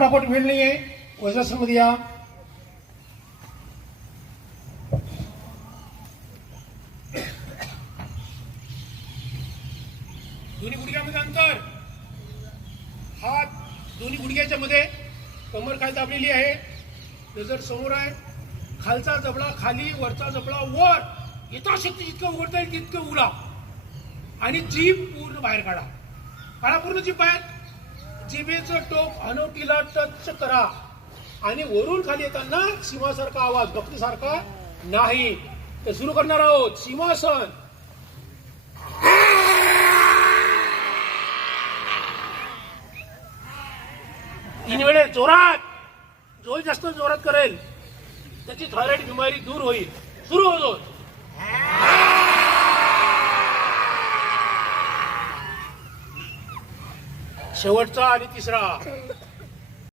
फटाफट वेळ नाही आहे. वज्रासनमध्ये या. दोन्ही गुडघ्यामध्ये अंतर. हात दोन्ही गुडघ्याच्या मध्ये. कमर खाली दाबलेली आहे. नजर समोर आहे. खालचा जबडा खाली, वरचा जबडा वर. यथाशक्ती जितकं उघडता येईल तितकं उघडा आणि जीभ पूर्ण बाहेर काढा. काढा पूर्ण जीभ बाहेर. जिभेचं टोक हनवटीला टच करा आणि वरून खाली येताना सिंहासारखा आवाज, भक्तीसारखा नाही. तर सुरू करणार आहोत. सिंहासन. 3 वेळेस जोरात. जो जास्त जोरात करेल त्याची थायरॉइड बिमारी दूर होईल. सुरू होतो. शेवटचा आणि तिसरा.